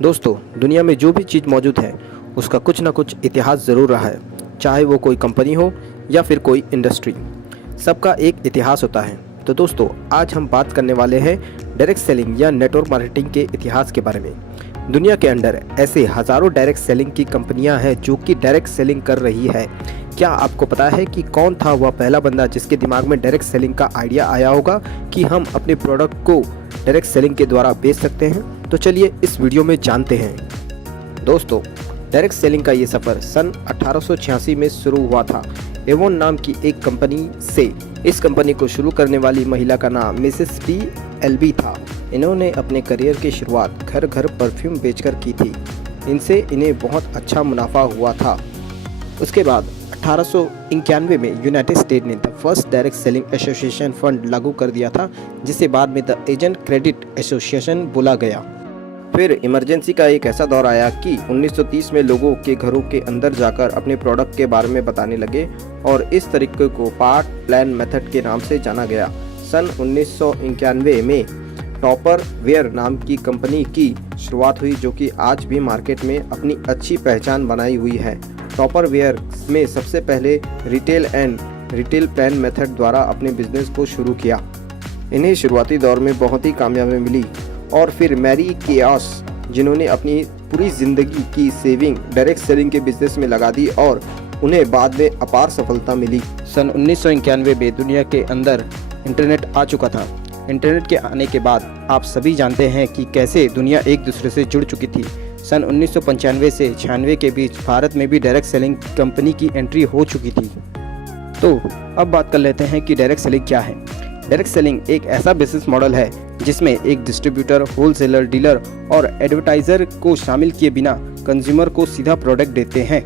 दोस्तों, दुनिया में जो भी चीज़ मौजूद है उसका कुछ ना कुछ इतिहास ज़रूर रहा है। चाहे वो कोई कंपनी हो या फिर कोई इंडस्ट्री, सबका एक इतिहास होता है। तो दोस्तों, आज हम बात करने वाले हैं डायरेक्ट सेलिंग या नेटवर्क मार्केटिंग के इतिहास के बारे में। दुनिया के अंदर ऐसे हज़ारों डायरेक्ट सेलिंग की कंपनियां हैं जो कि डायरेक्ट सेलिंग कर रही है। क्या आपको पता है कि कौन था वह पहला बंदा जिसके दिमाग में डायरेक्ट सेलिंग का आइडिया आया होगा कि हम अपने प्रोडक्ट को डायरेक्ट सेलिंग के द्वारा बेच सकते हैं? तो चलिए इस वीडियो में जानते हैं। दोस्तों, डायरेक्ट सेलिंग का ये सफ़र सन 1886 में शुरू हुआ था। एवोन नाम की एक कंपनी से। इस कंपनी को शुरू करने वाली महिला का नाम मिसेस टी एल्बी था। इन्होंने अपने करियर की शुरुआत घर घर परफ्यूम बेचकर की थी। इनसे इन्हें बहुत अच्छा मुनाफा हुआ था। उसके बाद 1891 में यूनाइटेड स्टेट ने the first direct selling association fund लागू कर दिया था, जिसे बाद में द एजेंट क्रेडिट एसोसिएशन बोला गया। फिर इमरजेंसी का एक ऐसा दौर आया कि 1930 में लोगों के घरों के अंदर जाकर अपने प्रोडक्ट के बारे में बताने लगे और इस तरीके को पार्ट प्लान मेथड के नाम से जाना गया। सन 1991 में टॉपर वेयर नाम की कंपनी की शुरुआत हुई, जो कि आज भी मार्केट में अपनी अच्छी पहचान बनाई हुई है। टॉपर वेयर में सबसे पहले रिटेल प्लान मेथड द्वारा अपने बिजनेस को शुरू किया। इन्हें शुरुआती दौर में बहुत ही कामयाबी मिली और फिर मैरी केआस, जिन्होंने अपनी पूरी ज़िंदगी की सेविंग डायरेक्ट सेलिंग के बिजनेस में लगा दी और उन्हें बाद में अपार सफलता मिली। सन 1991 में दुनिया के अंदर इंटरनेट आ चुका था। इंटरनेट के आने के बाद आप सभी जानते हैं कि कैसे दुनिया एक दूसरे से जुड़ चुकी थी। सन 1995 से 96 के बीच भारत में भी डायरेक्ट सेलिंग कंपनी की एंट्री हो चुकी थी। तो अब बात कर लेते हैं कि डायरेक्ट सेलिंग क्या है। डायरेक्ट सेलिंग एक ऐसा बिजनेस मॉडल है जिसमें एक डिस्ट्रीब्यूटर, होलसेलर, डीलर और एडवर्टाइज़र को शामिल किए बिना कंज्यूमर को सीधा प्रोडक्ट देते हैं।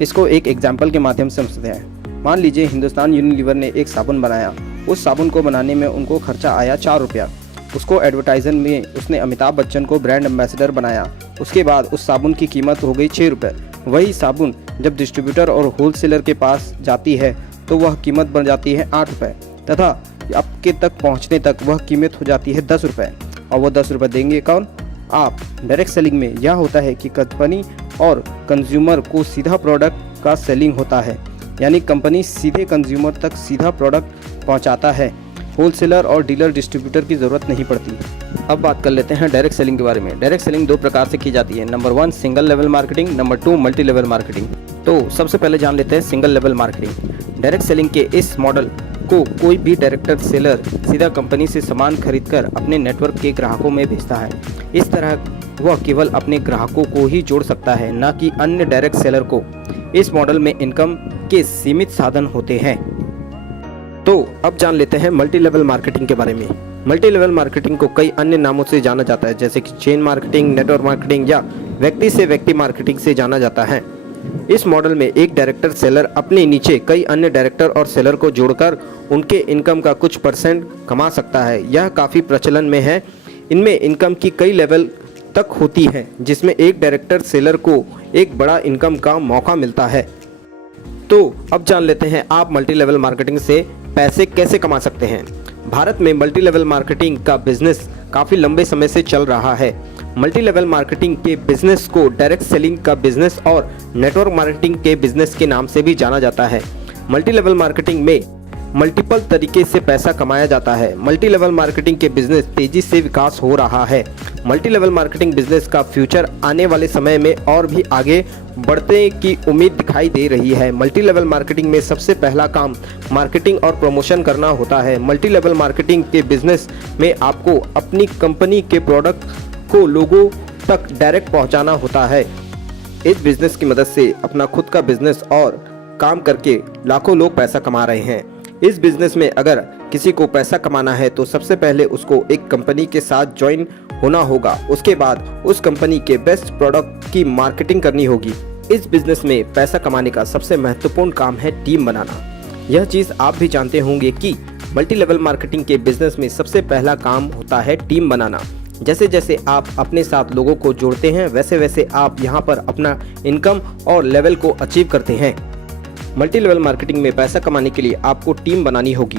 इसको एक एग्जाम्पल के माध्यम से समझते हैं। मान लीजिए हिंदुस्तान यूनिलीवर ने एक साबुन बनाया। उस साबुन को बनाने में उनको खर्चा आया 4 रुपया। उसको एडवर्टाइजर में उसने अमिताभ बच्चन को ब्रांड एम्बेसडर बनाया। उसके बाद उस साबुन की कीमत हो गई 6 रुपये। वही साबुन जब डिस्ट्रीब्यूटर और होलसेलर के पास जाती है तो वह कीमत बन जाती है 8 रुपये तथा आपके तक पहुंचने तक वह कीमत हो जाती है 10 रुपये। और वह 10 रुपये देंगे कौन? आप। डायरेक्ट सेलिंग में यह होता है कि कंपनी और कंज्यूमर को सीधा प्रोडक्ट का सेलिंग होता है, यानी कंपनी सीधे कंज्यूमर तक सीधा प्रोडक्ट पहुंचाता है। होलसेलर और डीलर डिस्ट्रीब्यूटर की ज़रूरत नहीं पड़ती। अब बात कर लेते हैं डायरेक्ट सेलिंग के बारे में। डायरेक्ट सेलिंग 2 प्रकार से की जाती है। Number 1 single level marketing, number 2 multi level marketing. तो सबसे पहले जान लेते हैं single level marketing. Direct selling के इस मॉडल को कोई भी डायरेक्टर सेलर सीधा कंपनी से सामान खरीदकर अपने नेटवर्क के ग्राहकों में भेजता है। इस तरह वह केवल अपने ग्राहकों को ही जोड़ सकता है, न कि अन्य डायरेक्ट सेलर को। इस मॉडल में इनकम के सीमित साधन होते हैं। तो अब जान लेते हैं मल्टी लेवल मार्केटिंग के बारे में। मल्टी लेवल मार्केटिंग को कई अन्य नामों से जाना जाता है, जैसे कि चेन मार्केटिंग, नेटवर्क मार्केटिंग या व्यक्ति से व्यक्ति मार्केटिंग से जाना जाता है। इस मॉडल में एक डायरेक्टर सेलर अपने नीचे कई अन्य डायरेक्टर और सेलर को जोड़कर उनके इनकम का कुछ % कमा सकता है। यह काफ़ी प्रचलन में है। इनमें इनकम की कई लेवल तक होती है, जिसमें एक डायरेक्टर सेलर को एक बड़ा इनकम का मौका मिलता है। तो अब जान लेते हैं आप मल्टी लेवल मार्केटिंग से पैसे कैसे कमा सकते हैं। भारत में मल्टी लेवल मार्केटिंग का बिजनेस काफ़ी लंबे समय से चल रहा है। मल्टी लेवल मार्केटिंग के बिजनेस को डायरेक्ट सेलिंग का बिजनेस और नेटवर्क मार्केटिंग के बिजनेस के नाम से भी जाना जाता है। मल्टी लेवल मार्केटिंग में मल्टीपल तरीके से पैसा कमाया जाता है। मल्टी लेवल मार्केटिंग के बिजनेस तेजी से विकास हो रहा है। मल्टी लेवल मार्केटिंग बिजनेस का फ्यूचर आने वाले समय में और भी आगे बढ़ने की उम्मीद दिखाई दे रही है। मल्टी लेवल मार्केटिंग में सबसे पहला काम मार्केटिंग और प्रमोशन करना होता है। मल्टी लेवल मार्केटिंग के बिजनेस में आपको अपनी कंपनी के प्रोडक्ट को लोगों तक डायरेक्ट पहुंचाना होता है। इस बिजनेस की मदद से अपना खुद का बिजनेस और काम करके लाखों लोग पैसा कमा रहे हैं। इस बिजनेस में अगर किसी को पैसा कमाना है तो सबसे पहले उसको एक कंपनी के साथ ज्वाइन होना होगा। उसके बाद उस कंपनी के बेस्ट प्रोडक्ट की मार्केटिंग करनी होगी। इस बिजनेस में पैसा कमाने का सबसे महत्वपूर्ण काम है टीम बनाना। यह चीज़ आप भी जानते होंगे कि मल्टी लेवल मार्केटिंग के बिजनेस में सबसे पहला काम होता है टीम बनाना। जैसे जैसे आप अपने साथ लोगों को जोड़ते हैं, वैसे वैसे आप यहाँ पर अपना इनकम और लेवल को अचीव करते हैं। मल्टी लेवल मार्केटिंग में पैसा कमाने के लिए आपको टीम बनानी होगी,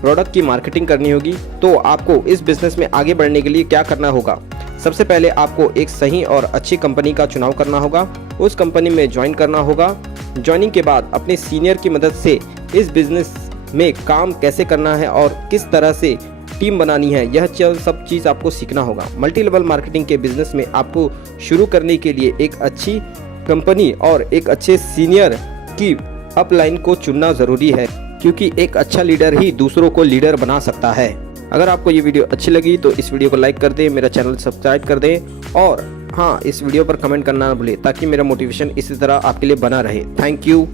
प्रोडक्ट की मार्केटिंग करनी होगी। तो आपको इस बिजनेस में आगे बढ़ने के लिए क्या करना होगा? सबसे पहले आपको एक सही और अच्छी कंपनी का चुनाव करना होगा, उस कंपनी में ज्वाइन करना होगा। ज्वाइनिंग के बाद अपने सीनियर की मदद से इस बिज़नेस में काम कैसे करना है और किस तरह से टीम बनानी है, यह सब चीज़ आपको सीखना होगा। मल्टी लेवल मार्केटिंग के बिज़नेस में आपको शुरू करने के लिए एक अच्छी कंपनी और एक अच्छे सीनियर की अपलाइन को चुनना ज़रूरी है, क्योंकि एक अच्छा लीडर ही दूसरों को लीडर बना सकता है। अगर आपको ये वीडियो अच्छी लगी तो इस वीडियो को लाइक कर दें, मेरा चैनल सब्सक्राइब कर दें और हाँ, इस वीडियो पर कमेंट करना ना भूलें, ताकि मेरा मोटिवेशन इसी तरह आपके लिए बना रहे। Thank you.